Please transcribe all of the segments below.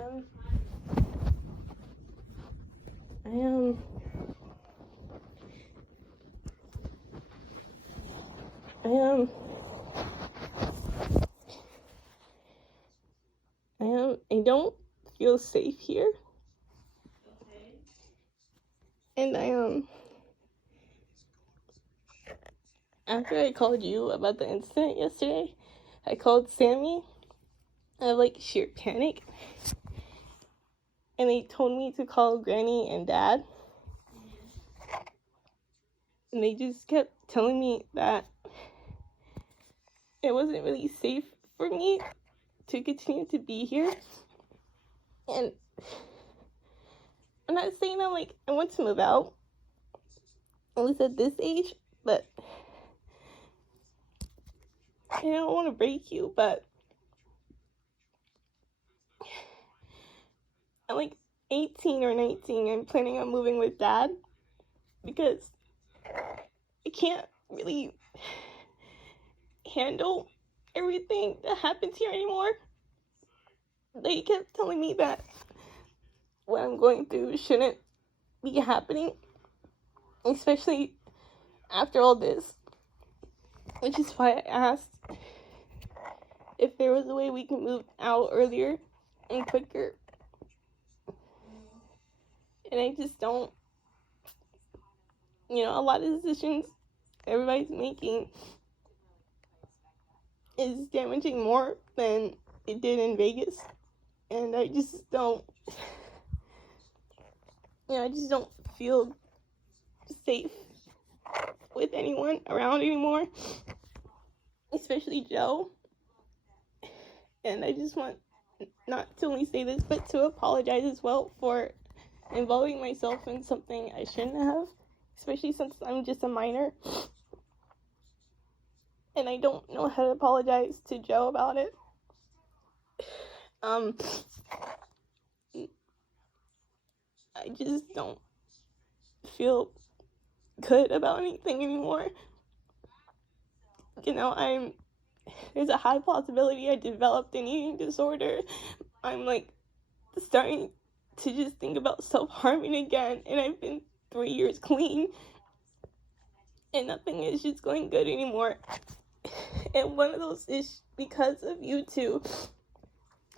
Um, I am. I don't feel safe here. Okay. And after I called you about the incident yesterday, I called Sammy out of like sheer panic. And they told me to call Granny and Dad. And they just kept telling me that it wasn't really safe for me to continue to be here. And I'm not saying that like I want to move out, at least at this age, but I don't want to break you, but at like 18 or 19, I'm planning on moving with Dad because I can't really handle everything that happens here anymore. They kept telling me that what I'm going through shouldn't be happening, especially after all this, which is why I asked if there was a way we can move out earlier and quicker. And I just don't, a lot of decisions everybody's making is damaging more than it did in Vegas. And I just don't, I just don't feel safe with anyone around anymore, especially Joe. And I just want not to only say this, but to apologize as well for involving myself in something I shouldn't have, especially since I'm just a minor. And I don't know how to apologize to Joe about it. I just don't feel good about anything anymore. There's a high possibility I developed an eating disorder. I'm like starting to just think about self-harming again, and I've been 3 years clean, and nothing is just going good anymore. And one of those is because of you two.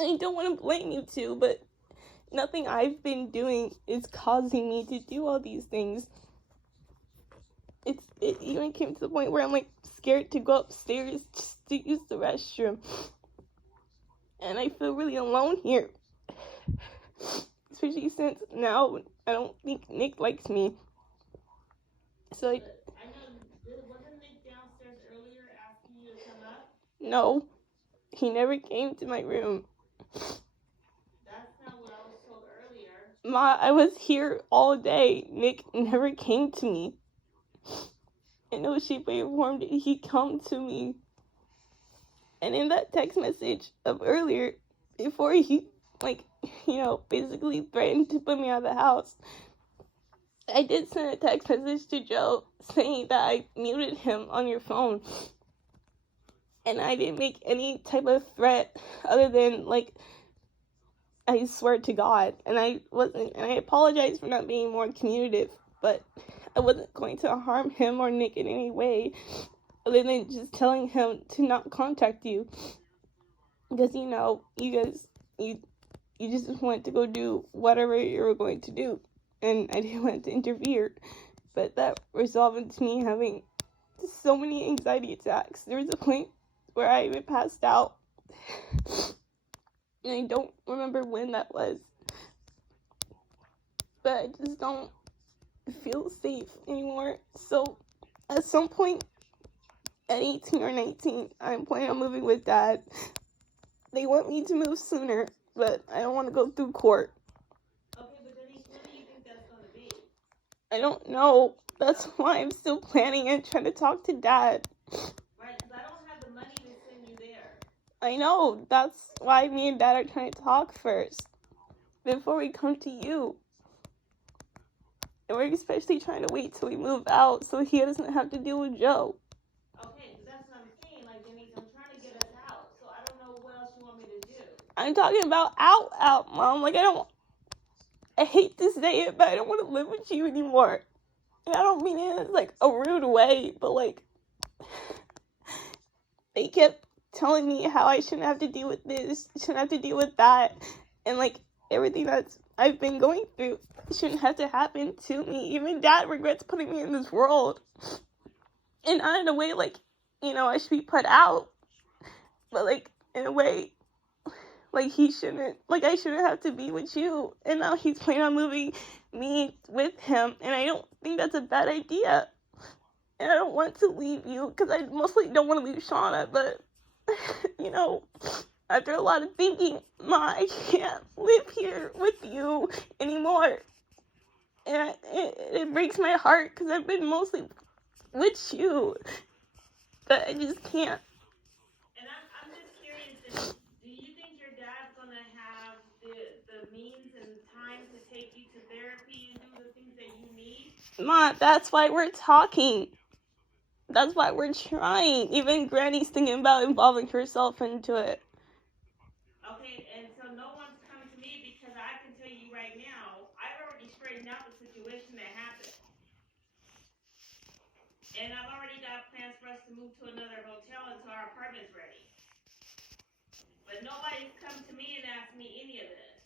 I don't want to blame you two, but nothing I've been doing is causing me to do all these things. It even came to the point where I'm like scared to go upstairs just to use the restroom. And I feel really alone here. Especially since now I don't think Nick likes me. So I know, wasn't Nick downstairs earlier asking you to come up? No, he never came to my room. That's not what I was told earlier. Ma, I was here all day. Nick never came to me. In no shape, way, or form did he come to me. And in that text message of earlier, before he, basically threatened to put me out of the house, I did send a text message to Joe saying that I muted him on your phone. And I didn't make any type of threat other than, I swear to God. And I apologize for not being more communicative, but I wasn't going to harm him or Nick in any way other than just telling him to not contact you. Because, you guys, you just wanted to go do whatever you were going to do. And I didn't want to interfere. But that resolved into me having so many anxiety attacks. There was a point where I even passed out. And I don't remember when that was. But I just don't feel safe anymore. So at some point at 18 or 19, I'm planning on moving with Dad. They want me to move sooner, but I don't want to go through court. Okay, but Denise, when do you think that's going to be? I don't know. That's why I'm still planning and trying to talk to Dad. Right, because I don't have the money to send you there. I know. That's why me and Dad are trying to talk first before we come to you. And we're especially trying to wait till we move out so he doesn't have to deal with Joe. Okay, but that's what I'm saying. Like, Denise, I'm trying to get us out, so I don't know what else you want me to do. I'm talking about out, Mom. Like, I hate to say it, but I don't want to live with you anymore. And I don't mean it in, like, a rude way, but, like, they kept telling me how I shouldn't have to deal with this, shouldn't have to deal with that, and, like, everything that's I've been going through shouldn't have to happen to me. Even Dad regrets putting me in this world. And not in a way, like, I should be put out, but, like, in a way, like, I shouldn't have to be with you. And now he's planning on moving me with him, and I don't think that's a bad idea. And I don't want to leave you, because I mostly don't want to leave Shauna, but, after a lot of thinking, Ma, I can't live here with you anymore. And it breaks my heart, because I've been mostly with you, but I just can't. And I'm just curious, Denise, do you think your dad's gonna have the means and time to take you to therapy and do the things that you need? Ma, that's why we're talking. That's why we're trying. Even Granny's thinking about involving herself into it. Okay, and so no one's come to me, because I can tell you right now, I've already straightened out the situation that happened. And I've already got plans for us to move to another hotel until our apartment's ready. But nobody's come to me and asked me any of this.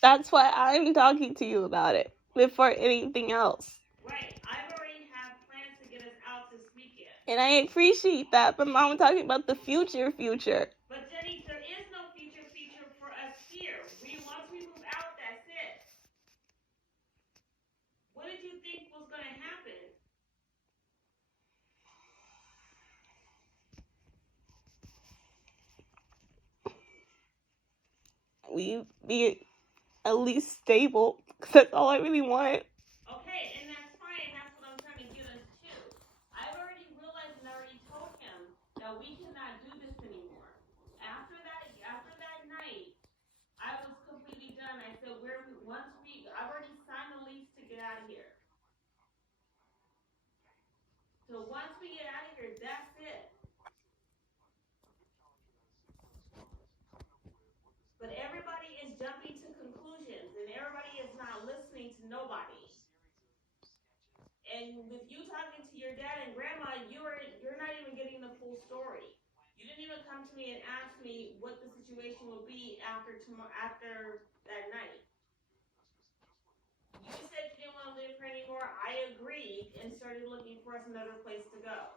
That's why I'm talking to you about it before anything else. Right, I've already have plans to get us out this weekend. And I appreciate that, but Mom, I'm talking about the future. But Denise, there is no future for us here. Once we move out, that's it. What did you think was going to happen? We be at least stable, because that's all I really want. Okay, and that's fine. That's what I'm trying to get us to. I've already realized and I already told him that we cannot do this anymore. After that night, I was completely done. I said, I've already signed the lease to get out of here. So once we get out of here, that's it. But everybody is jumping to conclusions, and everybody is not listening to nobody. And with you talking to your dad and grandma, you're not even getting the full story. You didn't even come to me and ask me what the situation will be after that night. You said you didn't want to live here anymore. I agreed and started looking for us another place to go.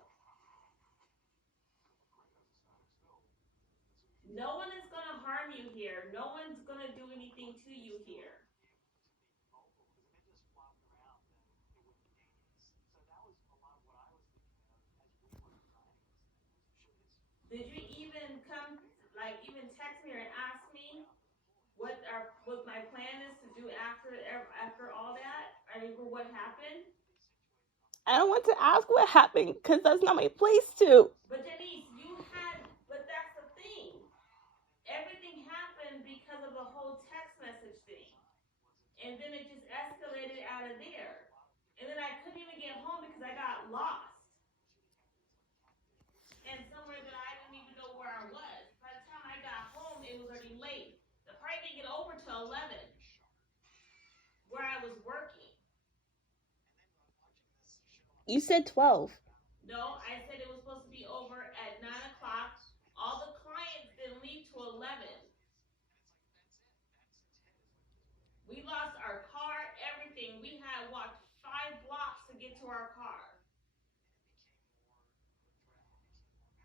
No one is going to harm you here. No one's going to do anything to you here. Did you even even text me or ask me what my plan is to do after all that? I mean, what happened? I don't want to ask what happened, because that's not my place to. But Denise, but that's the thing. Everything happened because of the whole text message thing. And then it just escalated out of there. And then I couldn't even get home because I got lost. And somewhere that I didn't even know where I was. By the time I got home, it was already late. The party didn't get over till 11, where I was working. You said 12. No, I said it was supposed to be over at 9 o'clock. All the clients didn't leave till 11. We lost our car, everything. We had walked 5 blocks to get to our car.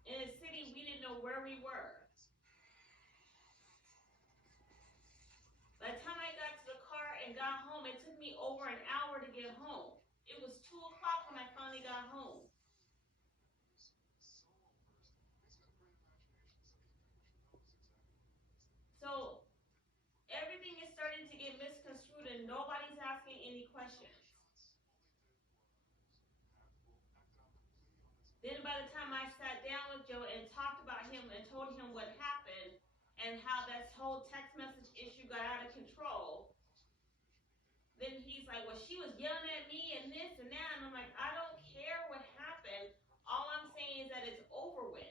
In a city, we didn't know where we were. By the time I got to the car and got home, it took me over an hour to get home. It was 2 o'clock when I finally got home. So everything is starting to get misconstrued and nobody's asking any questions. Then by the time I sat down with Joe and talked about him and told him what happened and how that whole text message issue got out of control, then he's like, well, she was yelling at me and this and that. And I'm like, I don't care what happened. All I'm saying is that it's over with.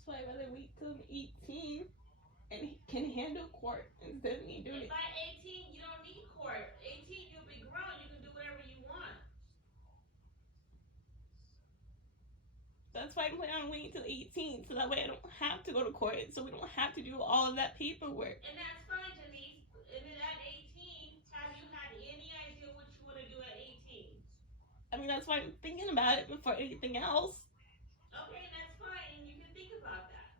That's why I'd rather wait till I'm 18 and he can handle court instead of me doing And it. by 18, you don't need court. 18, you'll be grown. You can do whatever you want. That's why I'm planning on waiting till 18, so that way I don't have to go to court, so we don't have to do all of that paperwork. And that's fine, Denise. And then at 18, have you had any idea what you want to do at 18? I mean, that's why I'm thinking about it before anything else. Okay, and that's fine, and you can think about that.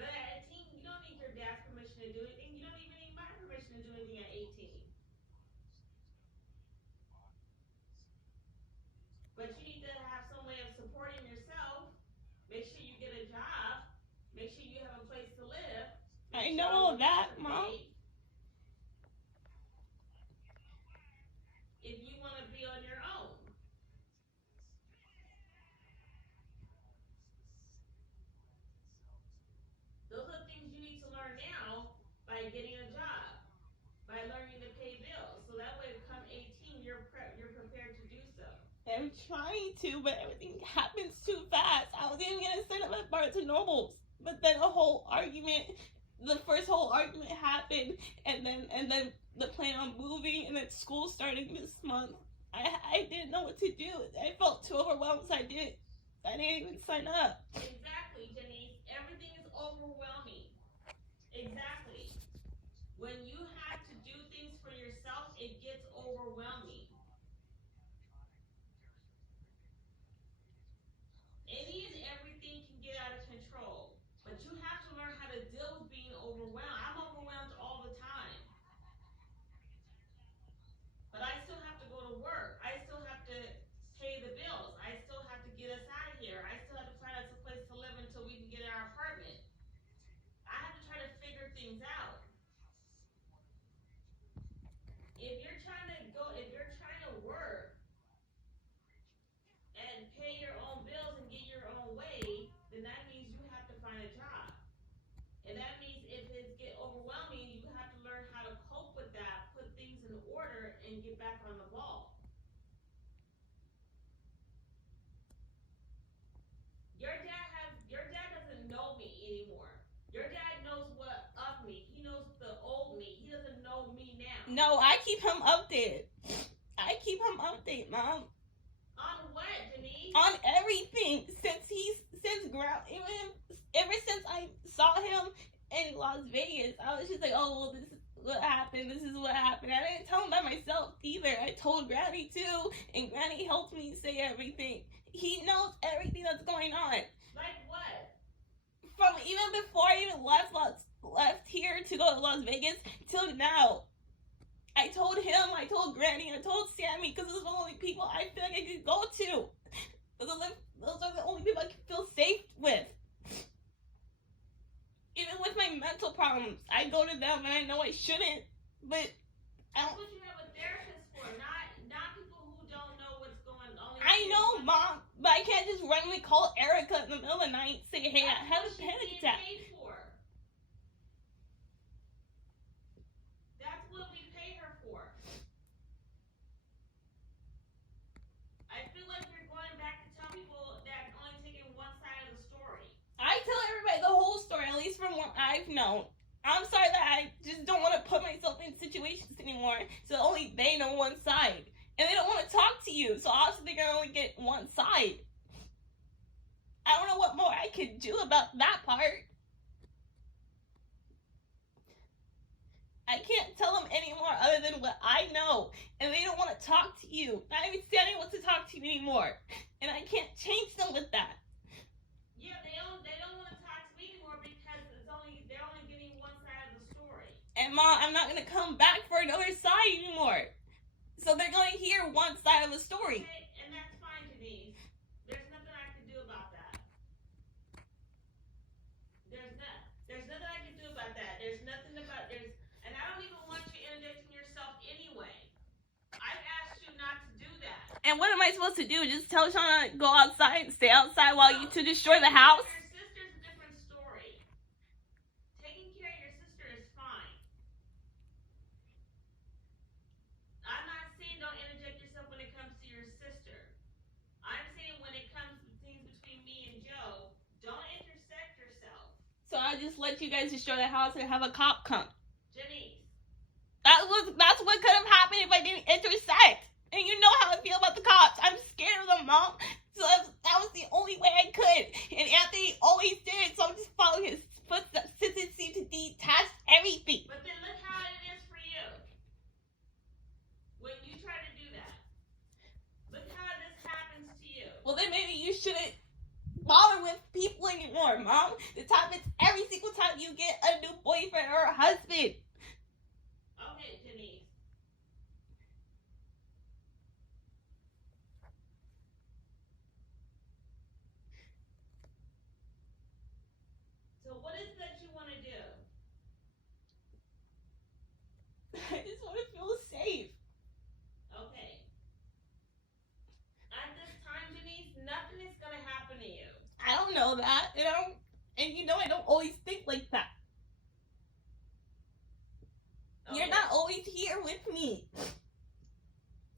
But at 18, you don't need your dad's permission to do anything. You don't even need my permission to do anything at 18. But you need to have some way of supporting yourself. Make sure you get a job. Make sure you have a place to live. I know all that, Mom. If you want to be on your own. Those are things you need to learn now by getting a job, by learning to pay bills. So that way, come 18, you're prepared to do so. I'm trying to, but everything happens too fast. I was even gonna sign up at Barnes and Nobles, but then the first whole argument happened, and then the plan on moving, and then school starting this month. I didn't know what to do. I felt too overwhelmed, so I didn't even sign up. Exactly, Janice. Everything is overwhelming. Exactly. When you have to do things for yourself, it gets overwhelming. Any and everything can get out of control. But you have to learn how to deal with being overwhelmed. I'm overwhelmed all the time. But I still have to go to work. I still have to pay the bills. I still have to get us out of here. I still have to find us a place to live until we can get our apartment. I have to try to figure things out. If you're trying to work and pay your own bills and get your own way, then that means you have to find a job. And that means if it get overwhelming, you have to learn how to cope with that, put things in order, and get back on the ball. Your dad doesn't know me anymore. Your dad knows what of me. He knows the old me. He doesn't know me now. No, I keep him updated. Mom. On what, Denise? On everything ever since I saw him in Las Vegas. I was just like, oh well, this is what happened. I didn't tell him by myself either. I told Granny too, and Granny helped me say everything. He knows everything that's going on. Like what? From even before I even left here to go to Las Vegas till now. I told him, I told Granny, I told Sammy, because those are the only people I feel like I could go to. Those are the only people I can feel safe with. Even with my mental problems, I go to them, and I know I shouldn't, but that's what you have a therapist for, not people who don't know what's going on. I know, Mom, but I can't just randomly call Erica in the middle of the night and say, hey, I have a panic attack. That's what we pay her for. I feel like you're going back to tell people that only taking one side of the story. I tell everybody the whole story, at least from what I've known. I'm sorry that I just don't want to put myself in situations anymore, so only they know one side. And they don't want to talk to you, so obviously they're going to only get one side. I don't know what more I could do about that part. I can't tell them anymore other than what I know. And they don't want to talk to you. Not even Sammy wants to talk to you anymore. And I can't change them with that. Yeah, they don't want to talk to me anymore because they're only getting one side of the story. And Mom, I'm not going to come back for another side anymore. So they're going to hear one side of the story. Okay, and that's fine, Denise. There's nothing I can do about that. There's nothing I can do about that. And I don't even want you interjecting yourself anyway. I've asked you not to do that. And what am I supposed to do? Just tell Shauna to go outside and stay outside while you two destroy the house? Your sister's a different story. Taking care of your sister is fine. I'm not saying don't interject yourself when it comes to your sister. I'm saying when it comes to things I just let you guys destroy the house and have a cop come. Janice. That's what could have happened if I didn't intersect. And you know how I feel about the cops. I'm scared of them, Mom. So that was the only way I could. And Anthony always did it, so I'm just following his footsteps since it seemed to detach everything. But then look how it is for you. When you try to do that. Look how this happens to you. Well, then maybe you shouldn't bother with people anymore, Mom. This happens every single time you get a new boyfriend or a husband. Okay, Janice. So what is it that you want to do? I just want to feel safe. Okay. At this time, Janice, nothing is going to happen to you. I don't know that. And you know I don't always think like that. Okay. You're not always here with me.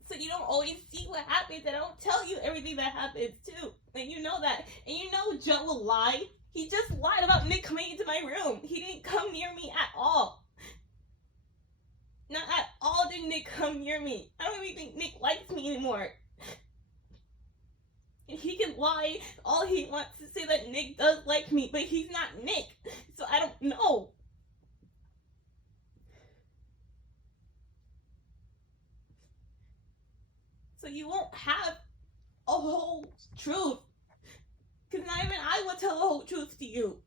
So you don't always see what happens, and I don't tell you everything that happens too. And you know that. And you know Joe will lie. He just lied about Nick coming into my room. He didn't come near me at all. Not at all did Nick come near me. I don't even think Nick likes me anymore. And he can lie all he wants to say that Nick does like me, but he's not Nick. So I don't know. So you won't have a whole truth. Because not even I will tell the whole truth to you.